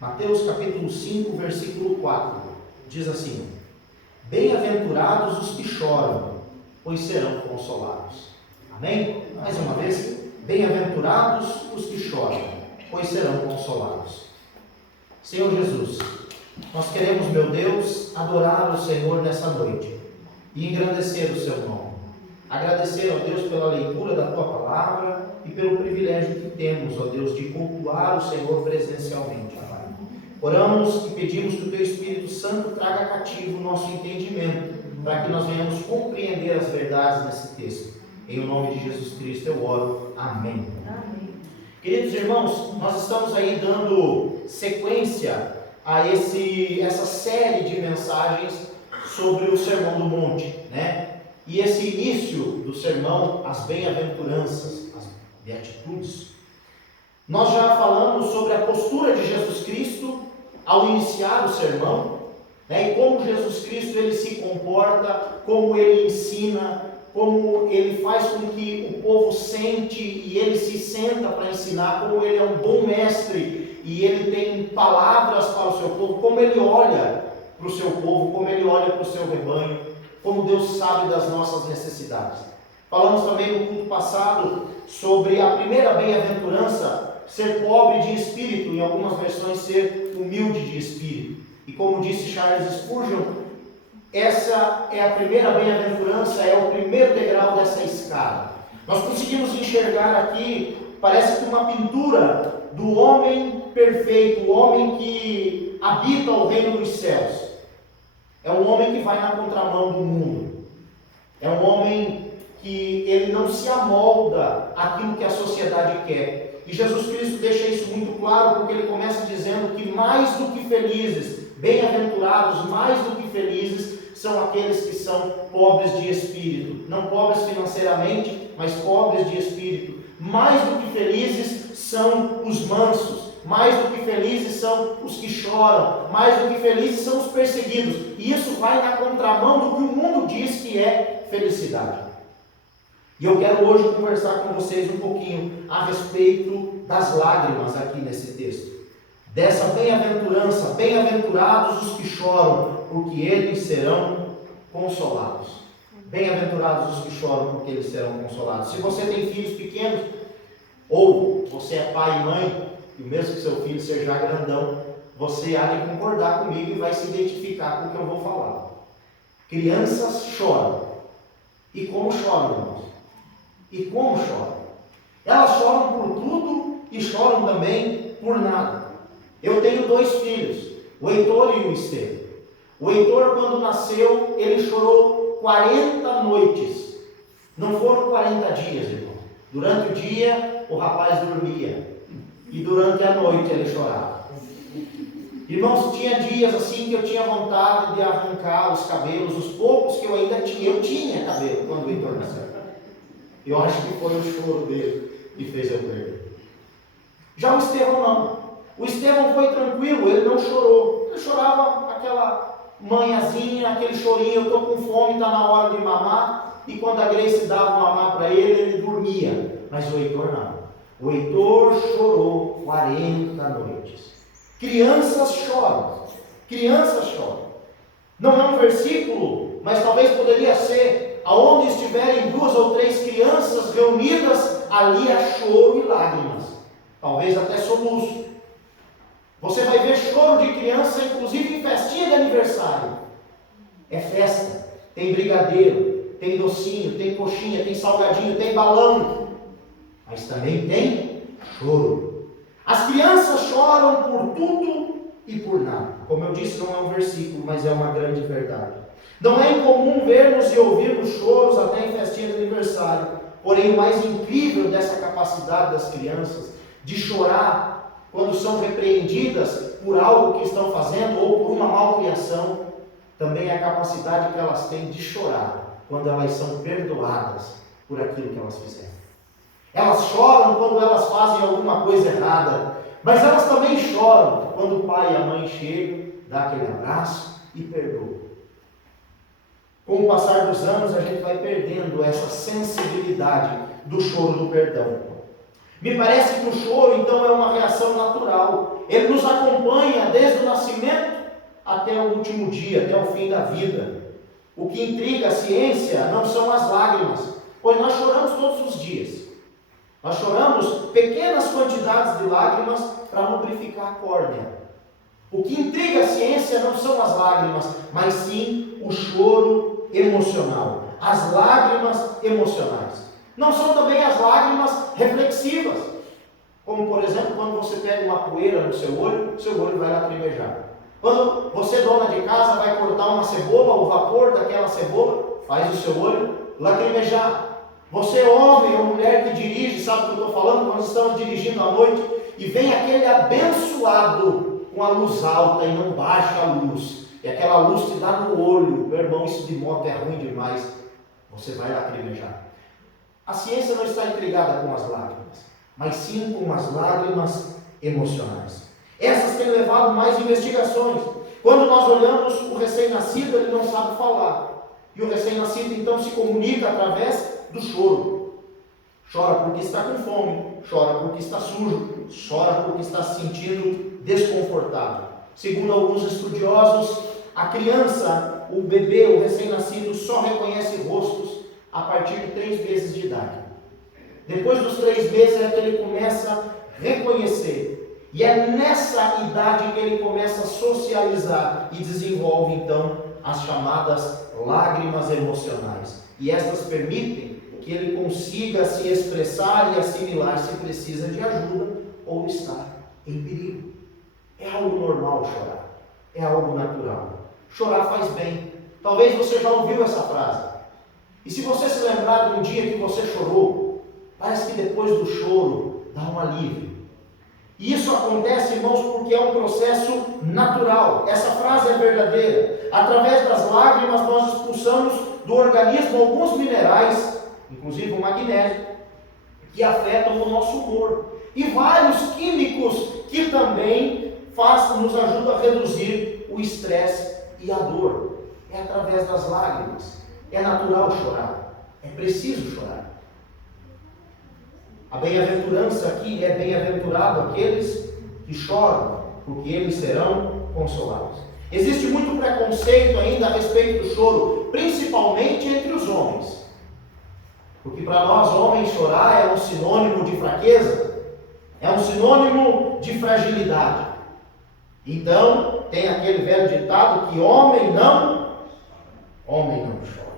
Mateus capítulo 5, versículo 4, diz assim: Bem-aventurados os que choram, pois serão consolados. Amém? Mais uma vez, bem-aventurados os que choram, pois serão consolados. Senhor Jesus, nós queremos, meu Deus, adorar o Senhor nessa noite e engrandecer o seu nome. Agradecer, ó Deus, pela leitura da tua palavra e pelo privilégio que temos, ó Deus, de cultuar o Senhor presencialmente, Pai. Oramos e pedimos que o teu Espírito Santo traga cativo o nosso entendimento, para que nós venhamos compreender as verdades desse texto. Em nome de Jesus Cristo eu oro. Amém. Amém. Queridos irmãos, nós estamos aí dando sequência a essa série de mensagens sobre o Sermão do Monte, né? E esse início do sermão, as bem-aventuranças, as beatitudes, nós já falamos sobre a postura de Jesus Cristo ao iniciar o sermão, né? E como Jesus Cristo ele se comporta, como ele ensina, como ele faz com que o povo sente e ele se senta para ensinar, como ele é um bom mestre e ele tem palavras para o seu povo, como ele olha para o seu povo, como ele olha para o seu rebanho, como Deus sabe das nossas necessidades. Falamos também no culto passado sobre a primeira bem-aventurança, ser pobre de espírito, em algumas versões ser humilde de espírito. E como disse Charles Spurgeon, essa é a primeira bem-aventurança, é o primeiro degrau dessa escada. Nós conseguimos enxergar aqui, parece que uma pintura do homem perfeito, o homem que habita o reino dos céus. É um homem que vai na contramão do mundo. É um homem que ele não se amolda àquilo que a sociedade quer. E Jesus Cristo deixa isso muito claro, porque ele começa dizendo que mais do que felizes, bem-aventurados, mais do que felizes, são aqueles que são pobres de espírito. Não pobres financeiramente, mas pobres de espírito. Mais do que felizes são os mansos. Mais do que felizes são os que choram, mais do que felizes são os perseguidos. E isso vai na contramão do que o mundo diz que é felicidade. E eu quero hoje conversar com vocês um pouquinho a respeito das lágrimas aqui nesse texto. Dessa bem-aventurança, bem-aventurados os que choram, porque eles serão consolados. Bem-aventurados os que choram, porque eles serão consolados. Se você tem filhos pequenos, ou você é pai e mãe, e mesmo que seu filho seja grandão, você há de concordar comigo e vai se identificar com o que eu vou falar. Crianças choram. E como choram, irmãos? E como choram? Elas choram por tudo e choram também por nada. Eu tenho 2 filhos, o Heitor e o Estevão. O Heitor, quando nasceu, ele chorou 40 noites. Não foram 40 dias, irmão. Durante o dia, o rapaz dormia. E durante a noite ele chorava. Irmãos, tinha dias assim que eu tinha vontade de arrancar os cabelos, os poucos que eu ainda tinha. Eu tinha cabelo quando o Heitor nasceu. Eu acho que foi o choro dele que fez eu perder. Já o Estevão não. O Estevão foi tranquilo, ele não chorou. Ele chorava aquela manhãzinha, aquele chorinho, eu estou com fome, está na hora de mamar. E quando a Grace dava um mamar para ele dormia. Mas o Heitor não. O Heitor chorou 40 noites. Crianças choram. Crianças choram. Não é um versículo, mas talvez poderia ser: aonde estiverem 2 ou 3 crianças reunidas, ali há choro e lágrimas. Talvez até soluço. Você vai ver choro de criança, inclusive em festinha de aniversário. É festa. Tem brigadeiro, tem docinho, tem coxinha, tem salgadinho, tem balão. Mas também tem choro. As crianças choram por tudo e por nada. Como eu disse, não é um versículo, mas é uma grande verdade. Não é incomum vermos e ouvirmos choros até em festinha de aniversário. Porém, o mais incrível dessa capacidade das crianças de chorar quando são repreendidas por algo que estão fazendo ou por uma malcriação, também é a capacidade que elas têm de chorar quando elas são perdoadas por aquilo que elas fizeram. Elas choram quando elas fazem alguma coisa errada, mas elas também choram quando o pai e a mãe chegam, dá aquele abraço e perdoam. Com o passar dos anos, a gente vai perdendo essa sensibilidade do choro do perdão. Me parece que o choro, então, é uma reação natural. Ele nos acompanha até o último dia, até o fim da vida. O que intriga a ciência não são as lágrimas, pois nós choramos todos os dias. Nós choramos pequenas quantidades de lágrimas para lubrificar a córnea. O que intriga a ciência não são as lágrimas, mas sim o choro emocional, as lágrimas emocionais. Não são também as lágrimas reflexivas, como por exemplo, quando você pega uma poeira no seu olho vai lacrimejar. Quando você, dona de casa, vai cortar uma cebola, o vapor daquela cebola faz o seu olho lacrimejar. Você, homem ou mulher que dirige, sabe o que eu estou falando? Quando estamos dirigindo à noite e vem aquele abençoado com a luz alta e não baixa a luz, e aquela luz te dá no olho, meu irmão, isso de moto é ruim demais, você vai lacrimejar. A ciência não está intrigada com as lágrimas, mas sim com as lágrimas emocionais. Essas têm levado mais investigações. Quando nós olhamos o recém-nascido, ele não sabe falar. E o recém-nascido então se comunica através do choro. Chora porque está com fome, chora porque está sujo, chora porque está se sentindo desconfortável. Segundo alguns estudiosos, a criança, o bebê, o recém-nascido, só reconhece rostos a partir de 3 meses de idade. Depois dos 3 meses é que ele começa a reconhecer. E é nessa idade que ele começa a socializar e desenvolve então as chamadas lágrimas emocionais. E estas permitem que ele consiga se expressar e assimilar se precisa de ajuda ou está em perigo. É algo normal chorar, é algo natural. Chorar faz bem. Talvez você já ouviu essa frase. E se você se lembrar de um dia que você chorou, parece que depois do choro dá um alívio. E isso acontece, irmãos, porque é um processo natural. Essa frase é verdadeira. Através das lágrimas nós expulsamos do organismo alguns minerais, inclusive o magnésio, que afetam o nosso humor. E vários químicos que também nos ajudam a reduzir o estresse e a dor. É através das lágrimas. É natural chorar. É preciso chorar. A bem-aventurança aqui é bem-aventurado aqueles que choram, porque eles serão consolados. Existe muito preconceito ainda a respeito do choro, principalmente entre os homens. Porque para nós homens chorar é um sinônimo de fraqueza, é um sinônimo de fragilidade. Então, tem aquele velho ditado que homem não chora.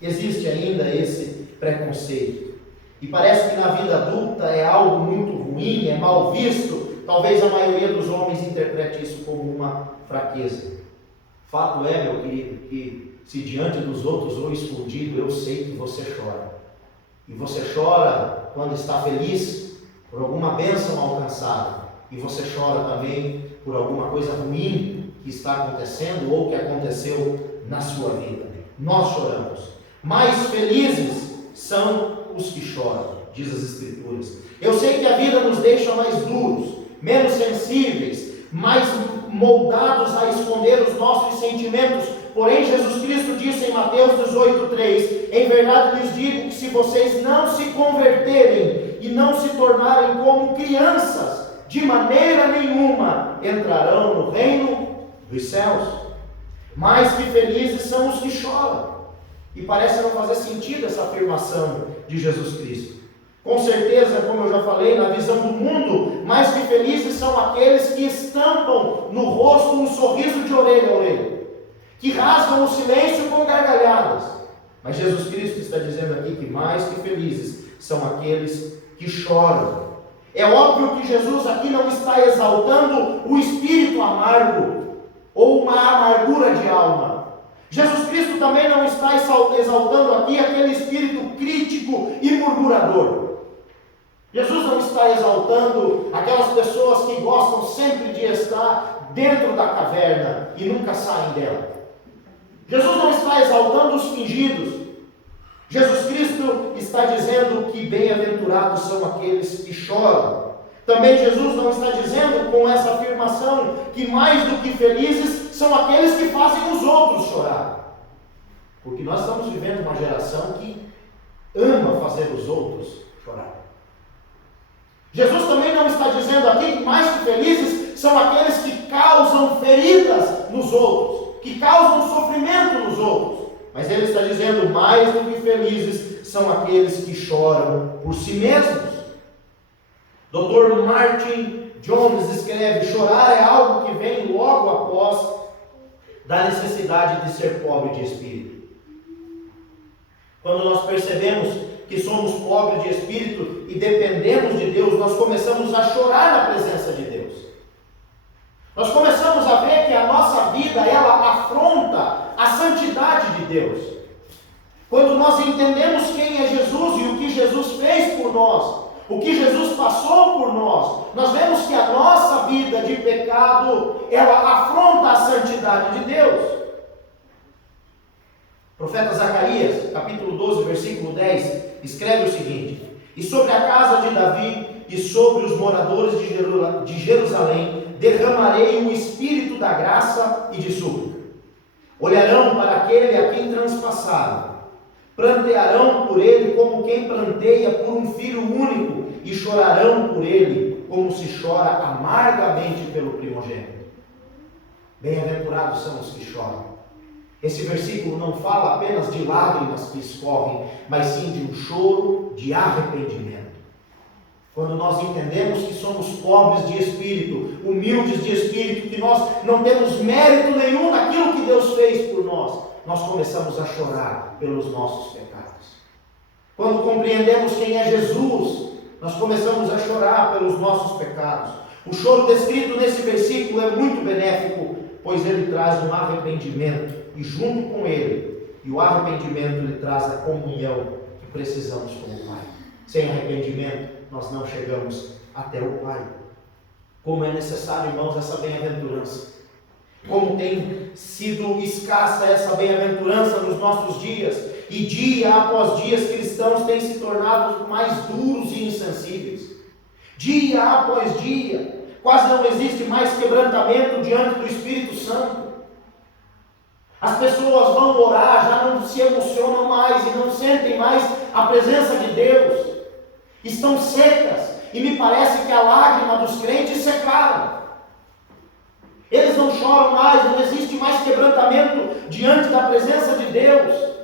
Existe ainda esse preconceito. E parece que na vida adulta é algo muito ruim, é mal visto. Talvez a maioria dos homens interprete isso como uma fraqueza. Fato é, meu querido, que se diante dos outros ou escondido, eu sei que você chora. E você chora quando está feliz por alguma bênção alcançada. E você chora também por alguma coisa ruim que está acontecendo ou que aconteceu na sua vida. Nós choramos. Mais felizes são os que choram, diz as Escrituras. Eu sei que a vida nos deixa mais duros, menos sensíveis, mais moldados a esconder os nossos sentimentos. Porém, Jesus Cristo disse em Mateus 18:3: em verdade lhes digo que se vocês não se converterem e não se tornarem como crianças, de maneira nenhuma entrarão no reino dos céus. Mais que felizes são os que choram. E parece não fazer sentido essa afirmação de Jesus Cristo. Com certeza, como eu já falei, na visão do mundo, mais que felizes são aqueles que estampam no rosto um sorriso de orelha a orelha, que rasgam o silêncio com gargalhadas. Mas Jesus Cristo está dizendo aqui que mais que felizes são aqueles que choram. É óbvio que Jesus aqui não está exaltando o espírito amargo ou uma amargura de alma. Jesus Cristo também não está exaltando aqui aquele espírito crítico e murmurador. Jesus não está exaltando aquelas pessoas que gostam sempre de estar dentro da caverna e nunca saem dela. Jesus não está exaltando os fingidos. Jesus Cristo está dizendo que bem-aventurados são aqueles que choram. Também Jesus não está dizendo com essa afirmação que mais do que felizes são aqueles que fazem os outros chorar. Porque nós estamos vivendo uma geração que ama fazer os outros chorar. Jesus também não está dizendo aqui que mais que felizes são aqueles que causam feridas tristeza nos outros, que causam sofrimento nos outros. Mas ele está dizendo, mais do que felizes são aqueles que choram por si mesmos. Dr. Martin Jones escreve, chorar é algo que vem logo após da necessidade de ser pobre de espírito. Quando nós percebemos que somos pobres de espírito e dependemos de Deus, nós começamos a chorar na presença de Deus. Nós começamos a ver que a nossa vida, ela afronta a santidade de Deus. Quando nós entendemos quem é Jesus e o que Jesus fez por nós, o que Jesus passou por nós vemos que a nossa vida de pecado, ela afronta a santidade de Deus. O profeta Zacarias, capítulo 12, versículo 10, escreve o seguinte: e sobre a casa de Davi e sobre os moradores de Jerusalém derramarei o espírito da graça e de súplica. Olharão para aquele a quem transpassaram, plantearão por ele como quem planteia por um filho único, e chorarão por ele como se chora amargamente pelo primogênito. Bem-aventurados são os que choram. Esse versículo não fala apenas de lágrimas que escorrem, mas sim de um choro de arrependimento. Quando nós entendemos que somos pobres de espírito, humildes de espírito, que nós não temos mérito nenhum naquilo que Deus fez por nós começamos a chorar pelos nossos pecados. Quando compreendemos quem é Jesus, nós começamos a chorar pelos nossos pecados. O choro descrito nesse versículo é muito benéfico, pois ele traz um arrependimento, e junto com ele, e o arrependimento ele traz a comunhão que precisamos com o Pai. Sem arrependimento, nós não chegamos até o Pai. Como é necessário, irmãos, essa bem-aventurança. Como tem sido escassa essa bem-aventurança nos nossos dias, e dia após dia os cristãos têm se tornado mais duros e insensíveis. Dia após dia, quase não existe mais quebrantamento diante do Espírito Santo. As pessoas vão orar, já não se emocionam mais e não sentem mais a presença de Deus. Estão secas, e me parece que a lágrima dos crentes secaram. Eles não choram mais, não existe mais quebrantamento diante da presença de Deus.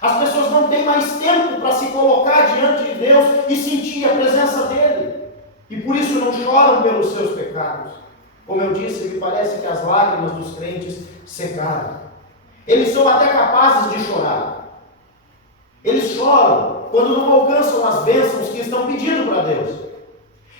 As pessoas não têm mais tempo para se colocar diante de Deus e sentir a presença dEle. E por isso não choram pelos seus pecados. Como eu disse, me parece que as lágrimas dos crentes secaram. Eles são até capazes de chorar. Eles choram quando não alcançam as bênçãos que estão pedindo para Deus.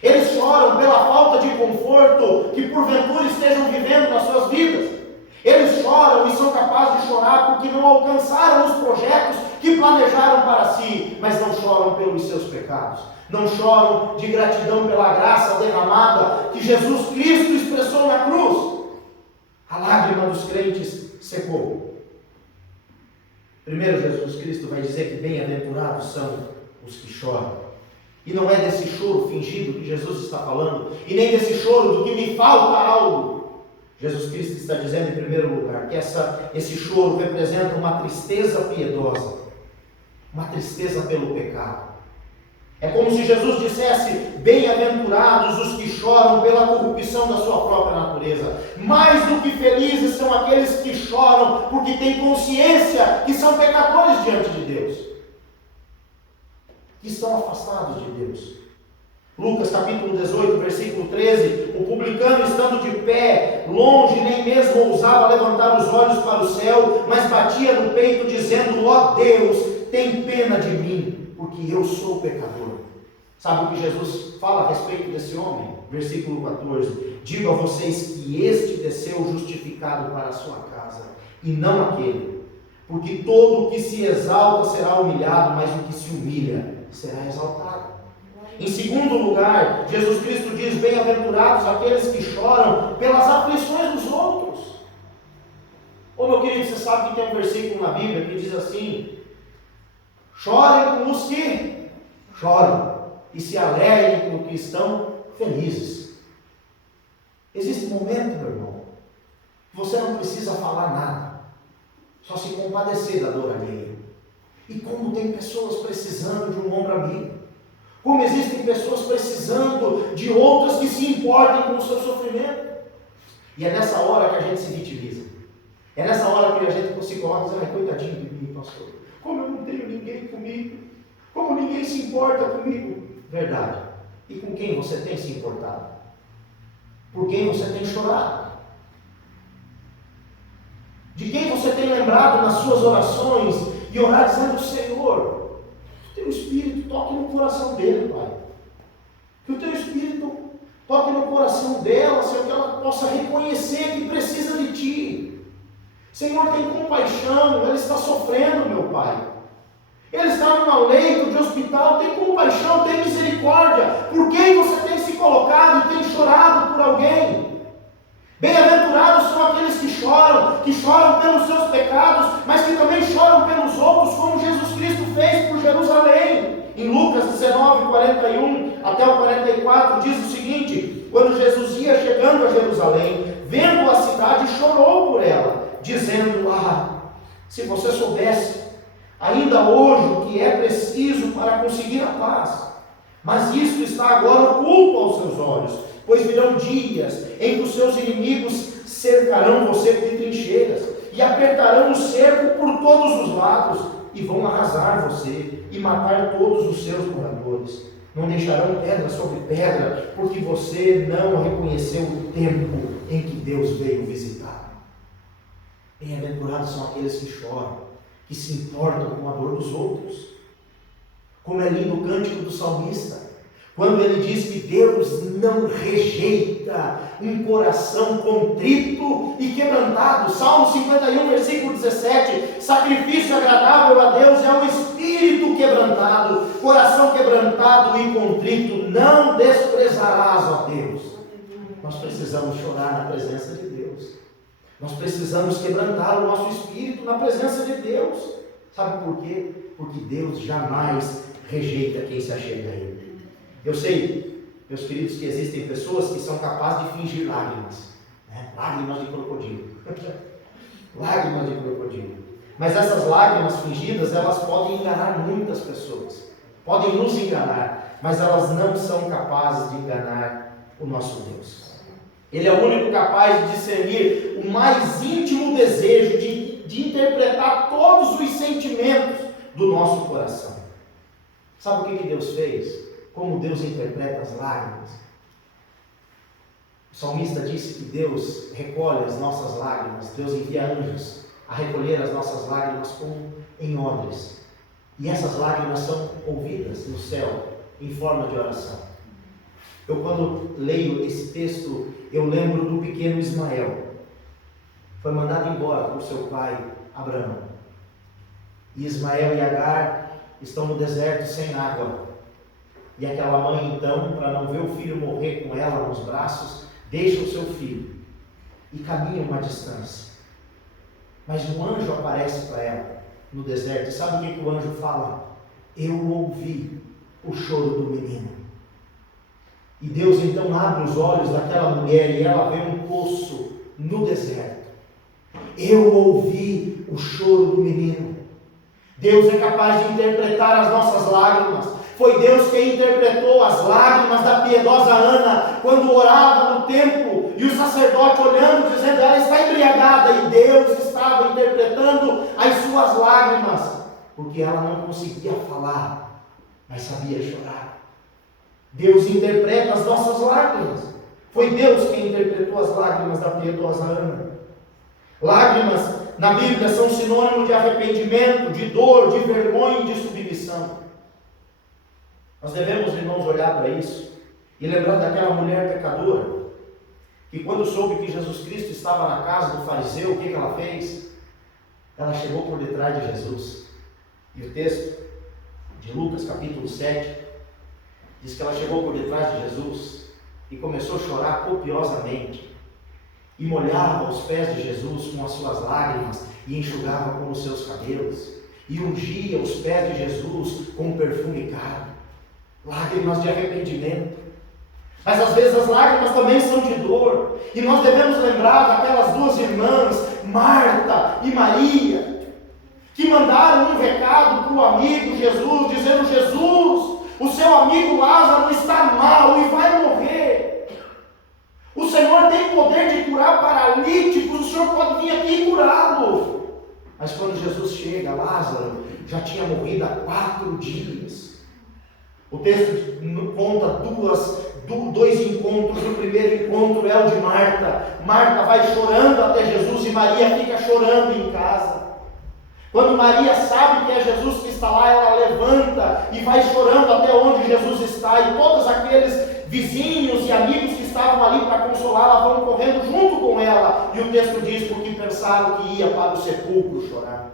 Eles choram pela falta de conforto que porventura estejam vivendo nas suas vidas. Eles choram e são capazes de chorar porque não alcançaram os projetos que planejaram para si, mas não choram pelos seus pecados. Não choram de gratidão pela graça derramada que Jesus Cristo expressou na cruz. A lágrima dos crentes secou. Primeiro, Jesus Cristo vai dizer que bem-aventurados são os que choram. E não é desse choro fingido que Jesus está falando, e nem desse choro do que me falta algo. Jesus Cristo está dizendo, em primeiro lugar, que esse choro representa uma tristeza piedosa, uma tristeza pelo pecado. É como se Jesus dissesse: bem-aventurados os que choram pela corrupção da sua própria natureza. Mais do que felizes são aqueles que choram porque têm consciência que são pecadores diante de Deus, que estão afastados de Deus. Lucas capítulo 18, versículo 13, o publicano estando de pé, longe, nem mesmo ousava levantar os olhos para o céu, mas batia no peito dizendo: ó Deus, tem pena de mim, porque eu sou pecador. Sabe o que Jesus fala a respeito desse homem? Versículo 14, digo a vocês que este desceu justificado para a sua casa, e não aquele, porque todo o que se exalta será humilhado, mas o que se humilha será exaltado. Em segundo lugar, Jesus Cristo diz: bem-aventurados aqueles que choram pelas aflições dos outros. Ô meu querido, você sabe que tem um versículo na Bíblia que diz assim: chorem com os que choram, e se alegrem com os que estão felizes. Existe um momento, meu irmão, que você não precisa falar nada, só se compadecer da dor alheia. E como tem pessoas precisando de um ombro amigo, como existem pessoas precisando de outras que se importem com o seu sofrimento. E é nessa hora que a gente se vitimiza. É nessa hora que a gente se coloca e diz, ai, coitadinho de mim, pastor. Como eu não tenho ninguém comigo. Como ninguém se importa comigo. Verdade. E com quem você tem se importado? Por quem você tem chorado? De quem você tem lembrado nas suas orações e orar dizendo, Senhor, que o teu Espírito toque no coração dele, Pai. Que o teu Espírito toque no coração dela, Senhor, que ela possa reconhecer que precisa de Ti. Senhor, tem compaixão, ela está sofrendo, meu Pai. Ele está num leito de hospital, tem compaixão, tem misericórdia. Por quem você tem se colocado e tem chorado por alguém? Bem-aventurados são aqueles que choram pelos seus pecados, mas que também choram pelos outros, como Jesus Cristo fez por Jerusalém. Em Lucas 19, 41 até o 44, diz o seguinte: quando Jesus ia chegando a Jerusalém, vendo a cidade, chorou por ela, dizendo, se você soubesse, ainda hoje o que é preciso para conseguir a paz, mas isto está agora oculto aos seus olhos, pois virão dias em que os seus inimigos cercarão você de trincheiras, e apertarão o cerco por todos os lados, e vão arrasar você, e matar todos os seus moradores. Não deixarão pedra sobre pedra, porque você não reconheceu o tempo em que Deus veio visitar. Bem-aventurados são aqueles que choram, que se importam com a dor dos outros. Como é lindo o cântico do salmista, quando ele diz que Deus não rejeita um coração contrito e quebrantado. Salmo 51, versículo 17, sacrifício agradável a Deus é um espírito quebrantado, coração quebrantado e contrito, não desprezarás, ó Deus. Nós precisamos chorar na presença de Deus, nós precisamos quebrantar o nosso espírito na presença de Deus. Sabe por quê? Porque Deus jamais rejeita quem se achega a Ele. Eu sei, meus queridos, que existem pessoas que são capazes de fingir lágrimas, né? Lágrimas de crocodilo. Lágrimas de crocodilo. Mas essas lágrimas fingidas, elas podem enganar muitas pessoas, podem nos enganar, mas elas não são capazes de enganar o nosso Deus. Ele é o único capaz de discernir o mais íntimo desejo, de interpretar todos os sentimentos do nosso coração. Sabe o que Deus fez? Como Deus interpreta as lágrimas? O salmista disse que Deus recolhe as nossas lágrimas, Deus envia anjos a recolher as nossas lágrimas como em odres. E essas lágrimas são ouvidas no céu em forma de oração. Eu, quando leio esse texto, eu lembro do pequeno Ismael. Foi mandado embora por seu pai Abraão. E Ismael e Agar estão no deserto sem água. E aquela mãe, então, para não ver o filho morrer com ela nos braços, deixa o seu filho e caminha uma distância. Mas um anjo aparece para ela no deserto. E sabe o que o anjo fala? Eu ouvi o choro do menino. E Deus então abre os olhos daquela mulher e ela vê um poço no deserto. Eu ouvi o choro do menino. Deus é capaz de interpretar as nossas lágrimas. Foi Deus quem interpretou as lágrimas da piedosa Ana, quando orava no templo, e o sacerdote olhando, dizendo, ela está embriagada, e Deus estava interpretando as suas lágrimas, porque ela não conseguia falar, mas sabia chorar. Deus interpreta as nossas lágrimas. Foi Deus quem interpretou as lágrimas da piedosa Ana. Lágrimas na Bíblia são sinônimo de arrependimento, de dor, de vergonha e de submissão. Nós devemos, irmãos, olhar para isso e lembrar daquela mulher pecadora, que quando soube que Jesus Cristo estava na casa do fariseu, o que ela fez? Ela chegou por detrás de Jesus. E o texto de Lucas, capítulo 7, diz que ela chegou por detrás de Jesus e começou a chorar copiosamente, e molhava os pés de Jesus com as suas lágrimas e enxugava com os seus cabelos, e ungia os pés de Jesus com um perfume caro. Lágrimas de arrependimento. Mas às vezes as lágrimas também são de dor, e nós devemos lembrar daquelas duas irmãs, Marta e Maria, que mandaram um recado para o amigo Jesus, dizendo: Jesus, o seu amigo Lázaro está mal e vai morrer. O Senhor tem poder de curar para tinha que curá-lo. Mas quando Jesus chega, Lázaro já tinha morrido há 4 dias. O texto conta dois encontros. O primeiro encontro é o de Marta. Marta vai chorando até Jesus e Maria fica chorando em casa. Quando Maria sabe que é Jesus que está lá, ela levanta e vai chorando até onde Jesus está. E todos aqueles vizinhos e amigos que estavam ali para consolá-la vão correndo junto com ela. E o texto diz, porque pensaram que ia para o sepulcro chorar.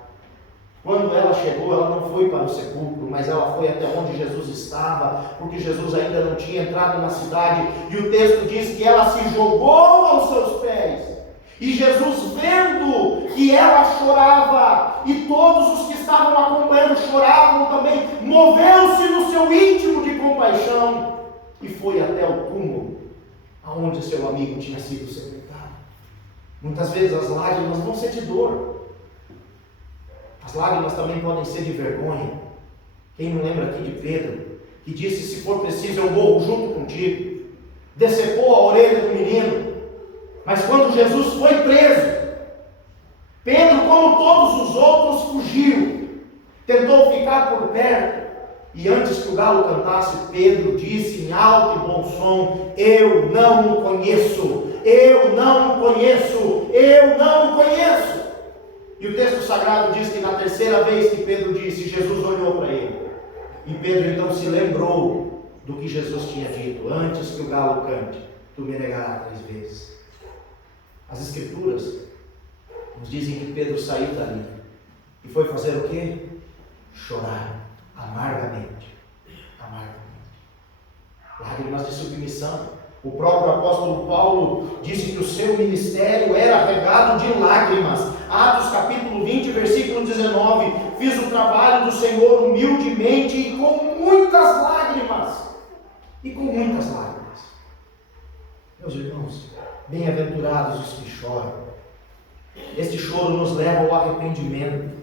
Quando ela chegou, ela não foi para o sepulcro, mas ela foi até onde Jesus estava, porque Jesus ainda não tinha entrado na cidade. E o texto diz que ela se jogou aos seus pés. E Jesus, vendo que ela chorava, e todos os que estavam acompanhando choravam também, moveu-se no seu íntimo de compaixão e foi até o túmulo, aonde seu amigo tinha sido sepultado. Muitas vezes as lágrimas vão ser de dor. As lágrimas também podem ser de vergonha. Quem não lembra aqui de Pedro, que disse, se for preciso eu morro junto contigo. Decepou a orelha do menino. Mas quando Jesus foi preso, Pedro, como todos os outros, fugiu. Tentou ficar por perto. E antes que o galo cantasse, Pedro disse em alto e bom som, eu não o conheço, eu não o conheço, eu não o conheço. E o texto sagrado diz que na terceira vez que Pedro disse, Jesus olhou para ele. E Pedro então se lembrou do que Jesus tinha dito, antes que o galo cante, tu me negarás 3 vezes. As Escrituras nos dizem que Pedro saiu dali e foi fazer o quê? Chorar amargamente. Lágrimas de submissão. O próprio apóstolo Paulo disse que o seu ministério era regado de lágrimas. Atos capítulo 20, versículo 19. Fiz o trabalho do Senhor humildemente e com muitas lágrimas. Meus irmãos, bem-aventurados os que choram. Este choro nos leva ao arrependimento.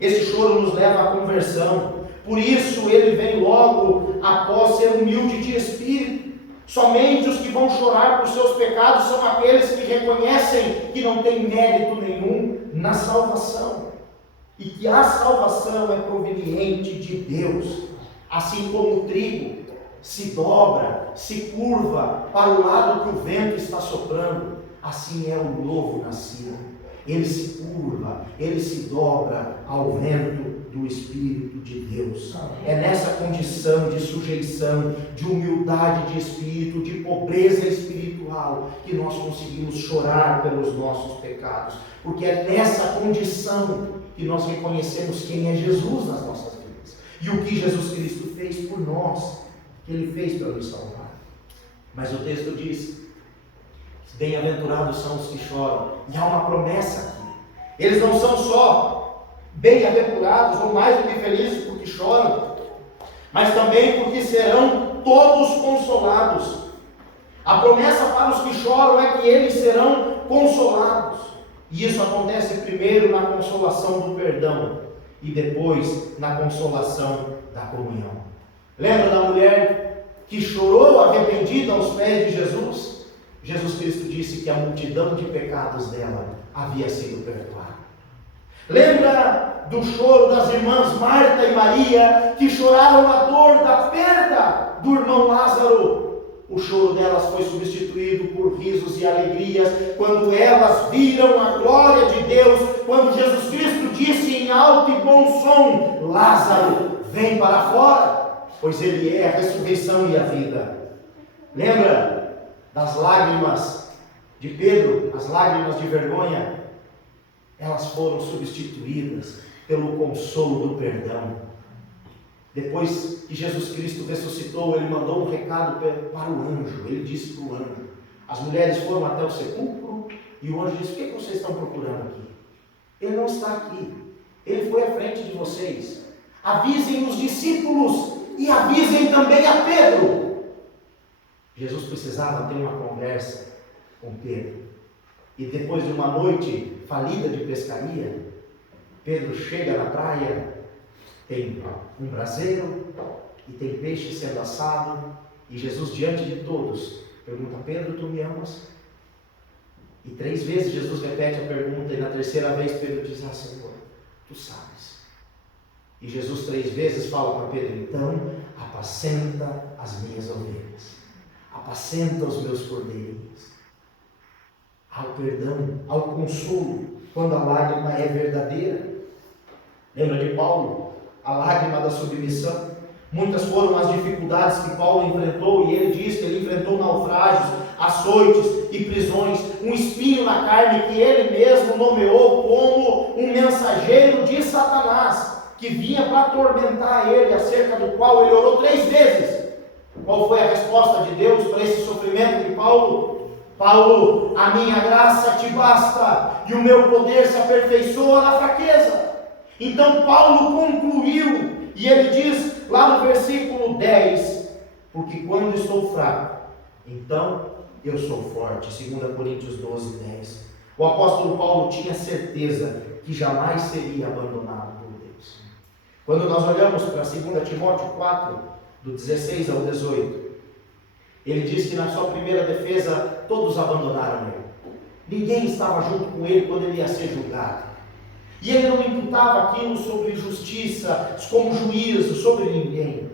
Este choro nos leva à conversão. Por isso ele vem logo após ser humilde de espírito. Somente os que vão chorar por seus pecados são aqueles que reconhecem que não tem mérito nenhum na salvação. E que a salvação é proveniente de Deus. Assim como o trigo se dobra, se curva para o lado que o vento está soprando, assim é o novo nascido. Ele se curva, ele se dobra ao vento do Espírito de Deus. É nessa condição de sujeição, de humildade de espírito, de pobreza espiritual, que nós conseguimos chorar pelos nossos pecados. Porque é nessa condição que nós reconhecemos quem é Jesus nas nossas vidas. E o que Jesus Cristo fez por nós, que Ele fez para nos salvar. Mas o texto diz, bem-aventurados são os que choram. E há uma promessa aqui. Eles não são só bem-aventurados ou mais do que felizes porque choram, mas também porque serão todos consolados. A promessa para os que choram é que eles serão consolados. E isso acontece primeiro na consolação do perdão e depois na consolação da comunhão. Lembra da mulher que chorou arrependida aos pés de Jesus? Jesus Cristo disse que a multidão de pecados dela havia sido perdoada. Lembra do choro das irmãs Marta e Maria, que choraram a dor da perda do irmão Lázaro? O choro delas foi substituído por risos e alegrias, quando elas viram a glória de Deus, quando Jesus Cristo disse em alto e bom som, Lázaro, vem para fora, pois Ele é a ressurreição e a vida. Lembra das lágrimas de Pedro, as lágrimas de vergonha? Elas foram substituídas pelo consolo do perdão. Depois que Jesus Cristo ressuscitou, Ele mandou um recado para o anjo. Ele disse para o anjo, as mulheres foram até o sepulcro, e o anjo disse, o que vocês estão procurando aqui? Ele não está aqui, Ele foi à frente de vocês. Avisem os discípulos e avisem também a Pedro. Jesus precisava ter uma conversa com Pedro. E depois de uma noite falida de pescaria, Pedro chega na praia, tem um braseiro e tem peixe sendo assado, e Jesus diante de todos pergunta, Pedro, tu me amas? E 3 vezes Jesus repete a pergunta, e na terceira vez Pedro diz: ah, Senhor, tu sabes. E Jesus 3 vezes fala para Pedro: então, apacenta as minhas ovelhas, apacenta os meus cordeirinhos. Ao perdão, ao consolo, quando a lágrima é verdadeira. Lembra de Paulo? A lágrima da submissão. Muitas foram as dificuldades que Paulo enfrentou, e ele diz que ele enfrentou naufrágios, açoites e prisões, um espinho na carne que ele mesmo nomeou como um mensageiro de Satanás, que vinha para atormentar ele, acerca do qual ele orou 3 vezes. Qual foi a resposta de Deus para esse sofrimento de Paulo? Paulo, a minha graça te basta, e o meu poder se aperfeiçoa na fraqueza. Então Paulo concluiu, e ele diz lá no versículo 10, porque quando estou fraco, então eu sou forte. 2 Coríntios 12, 10. O apóstolo Paulo tinha certeza que jamais seria abandonado por Deus. Quando nós olhamos para 2 Timóteo 4, do 16 ao 18, ele diz que na sua primeira defesa todos abandonaram ele. Ninguém estava junto com ele quando ele ia ser julgado. E ele não imputava aquilo sobre justiça, como juízo, sobre ninguém.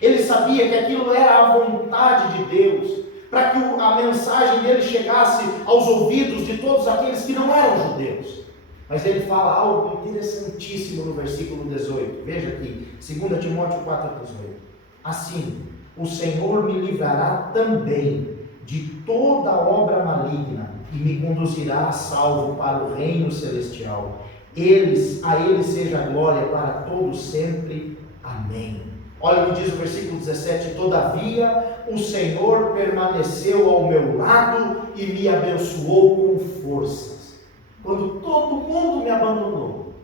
Ele sabia que aquilo era a vontade de Deus, para que a mensagem dele chegasse aos ouvidos de todos aqueles que não eram judeus. Mas ele fala algo interessantíssimo no versículo 18. Veja aqui, 2 Timóteo 4, 18. Assim, o Senhor me livrará também de toda obra maligna e me conduzirá a salvo para o reino celestial. A Ele seja a glória para todos sempre. Amém. Olha o que diz o versículo 17: todavia o Senhor permaneceu ao meu lado e me abençoou com forças. Quando todo mundo me abandonou,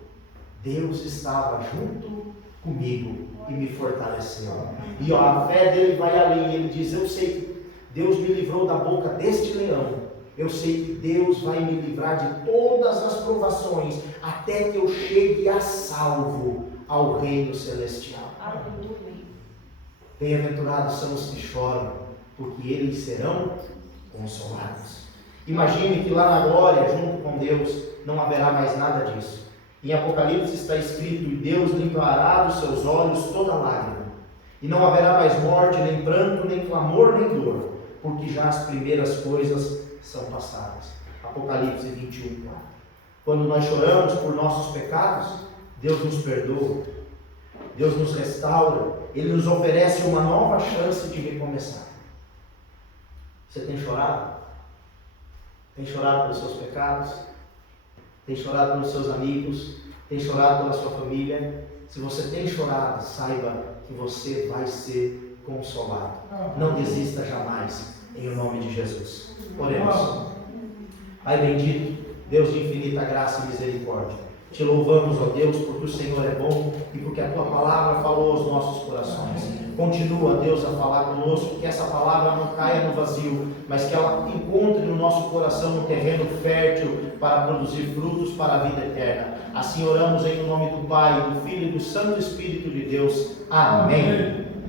Deus estava junto comigo e me fortaleceu. E a fé dele vai ali, ele diz: eu sei que Deus me livrou da boca deste leão. Eu sei que Deus vai me livrar de todas as provações, até que eu chegue a salvo ao reino celestial. Bem-aventurados são os que choram, porque eles serão consolados. Imagine que lá na glória, junto com Deus, não haverá mais nada disso. Em Apocalipse está escrito: e Deus limpará dos seus olhos toda lágrima, e não haverá mais morte, nem pranto, nem clamor, nem dor, porque já as primeiras coisas são passadas. Apocalipse 21, 4. Quando nós choramos por nossos pecados, Deus nos perdoa, Deus nos restaura, Ele nos oferece uma nova chance de recomeçar. Você tem chorado? Tem chorado pelos seus pecados? Tem chorado pelos seus amigos? Tem chorado pela sua família? Se você tem chorado, saiba que você vai ser consolado. Não desista jamais, em nome de Jesus. Oremos. Pai bendito, Deus de infinita graça e misericórdia, te louvamos, ó Deus, porque o Senhor é bom e porque a Tua palavra falou aos nossos corações. Continua, Deus, a falar conosco, que essa palavra não caia no vazio, mas que ela encontre no nosso coração um terreno fértil para produzir frutos para a vida eterna. Assim oramos em nome do Pai, do Filho e do Santo Espírito de Deus. Amém.